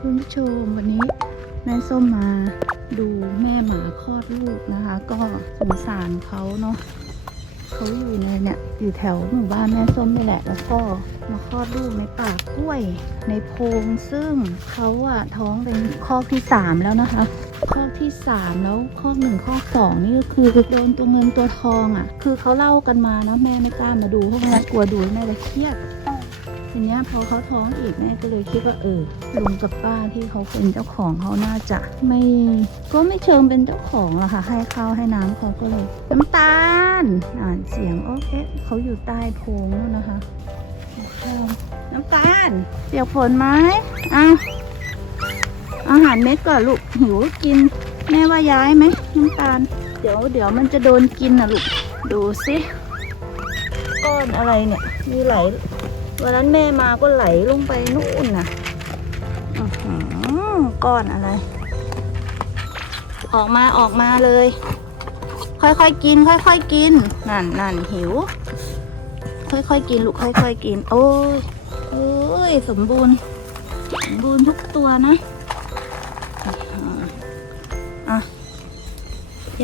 คุณผู้ชมวันนี้แม่ส้มมาดูแม่หมาคลอดลูกนะคะ ก็สงสารเขาเนาะเขาอยู่ในเนี่ยอยู่แถวหมู่บ้านแม่ส้มนี่แหละ แล้วก็มาคลอดลูกในป่ากล้วย ในโพรงซึ่งเขาอะท้องเป็นข้อกที่สามแล้วนะคะข้อกที่สามแล้วข้อกหนึ่งข้อกสองนี่ก็คือโดนตัวเงินตัวทองอะคือเขาเล่ากันมานะแม่ไม่กล้ามาดูเพราะแม่กลัวดูแม่จะเครียด ทีเนี้ยพอเขาท้องอีกแม่ก็เลยคิดว่าเออลุงกับป้าที่เขาเป็นเจ้าของเขาน่าจะไม่ก็ไม่เชิงเป็นเจ้าของหรอกค่ะ ให้ข้าวให้น้ำเขาก็เลยน้ำตาลอ่านเสียงโอเคเขาอยู่ใต้โพรงนู่นนะคะน้ำตาลเปียกฝนไหมอ้าวอาหารเม็ดก่อนลูกหิวกิน แม่ว่าย้ายไหมน้ำตาล เดี๋ยวเดี๋ยวมันจะโดนกินนะลูก ดูสิก้อนอะไรเนี่ย มีไหล วันนั้นแม่มาก็ไหลลงไปนู่นน่ะอื้อหือก้อนอะไร ออกมาออกมาเลย ค่อยๆกิน ค่อยๆกิน นั่นนั่นหิว ค่อยๆกินลูกค่อยๆกิน โอ้ยโอ้ยสมบูรณ์สมบูรณ์ทุกตัวนะอะ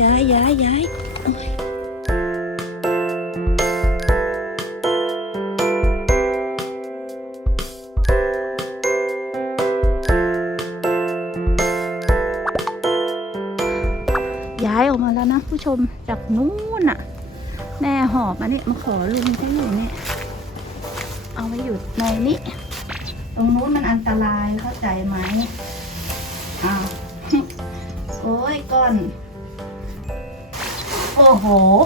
ย้ายย้ายย้าย ย้ายออกมาแล้วนะ ผู้ชมจากนู้นน่ะ แม่หอบมานี่มาขอลุงที่อยู่นี่เอามาอยู่ในนี้ตรงนู้นมันอันตรายเข้าใจไหมอ้าวโอ้ยก้อน โอ้โห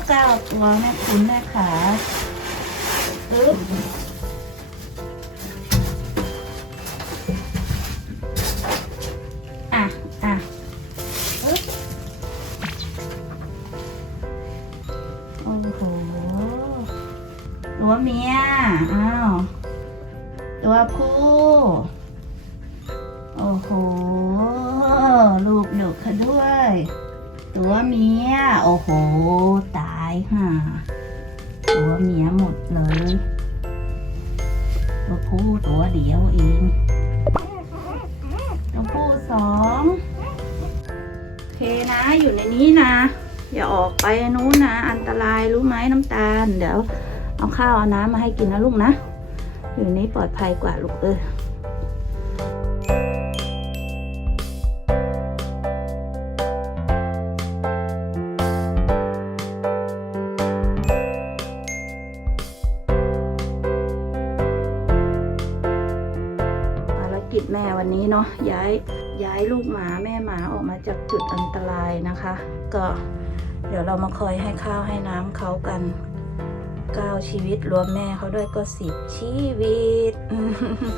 เก้าตัวแม่คุณแม่ขาอึ๊บ โหตัวเมีย อ้าว ตัวผู้ โอ้โห ลูกดกค่ะด้วย ตัวเมีย โอ้โห ตายห่าตัวเมียหมดเลย ตัวผู้ตัวเดียวเอง ตัวผู้สอง โอเคนะ อยู่ในนี้นะ อย่าออกไปนู้นนะ อันตรายรู้ไหมน้ำตาล เดี๋ยว เอาข้าวเอาน้ำมาให้กินนะลูกนะ อยู่นี้ปลอดภัยกว่าลูกเออภารกิจแม่วันนี้เนาะย้ายย้ายลูกหมาแม่หมาออกมาจากจุดอันตรายนะคะ ก็ เดี๋ยวเรามาคอยให้ข้าวให้น้ำเขากันเก้าชีวิตรวมแม่เขาด้วยก็สิบชีวิต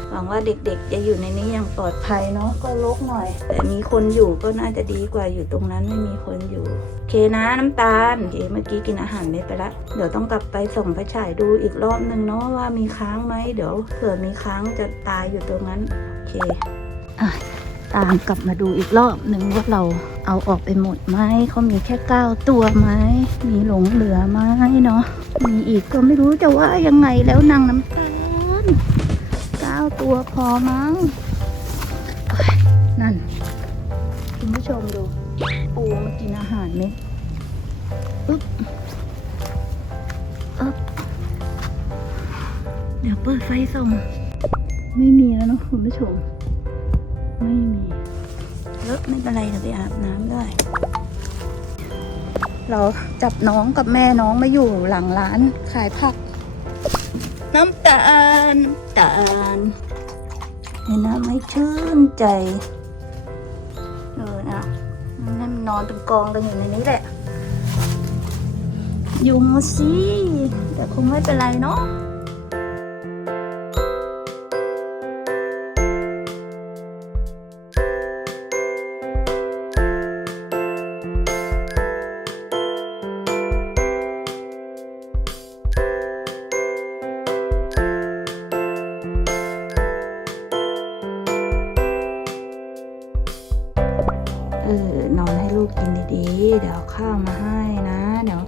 หวังว่าเด็กๆ จะอยู่ในนี้อย่างปลอดภัยเนาะก็ลกหน่อย แต่มีคนอยู่ก็น่าจะดีกว่าอยู่ตรงนั้นไม่มีคนอยู่โอเคนะน้ำตาลโอเคเมื่อกี้กินอาหารเม็ดไปละเดี๋ยวต้องกลับไปส่งไปฉายดูอีกรอบนึงเนาะว่ามีค้างไหมเดี๋ยวเผื่อมีค้างจะตายอยู่ตรงนั้น โอเคตามกลับมาดูอีกรอบหนึ่งว่าเรา เอาออกไปหมดไหมเขามีแค่เก้าตัวไหมมีหลงเหลือไหมเนาะมีอีกก็ไม่รู้จะว่ายังไงแล้วนางน้ำตาลเก้าตัวพอมั้งนั่น คุณผู้ชมดูปูมากินอาหารเม็ดอึ๊บอึ๊บเดี๋ยวเปิดไฟส่องไม่มีแล้วเนาะคุณผู้ชม ไม่มี เลอะไม่เป็นไรเดี๋ยวไปอาบน้ำได้ เราจับน้องกับแม่น้องมาอยู่หลังร้านขายผัก น้ำตาลตาลเห็นนะไม่ชื่นใจ เออนะนั่นนอนเป็นกองกันอยู่ในนี้แหละยุงสิแต่คงไม่เป็นไรเนาะ ออนอนให้ลูกกินดีๆ เดี๋ยวข้าวมาให้นะ เดี๋ยว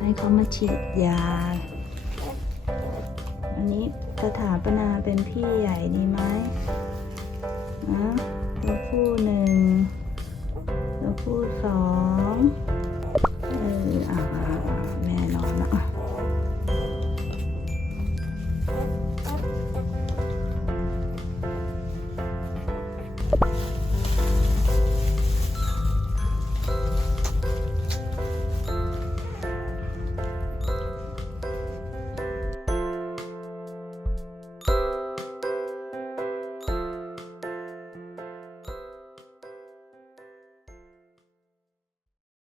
ให้เขามาฉีดยา อันนี้สถาปนาเป็นพี่ใหญ่ดีไหมนะตัวผู้หนึ่งตัวผู้สองเอออ่าแม่นอนละ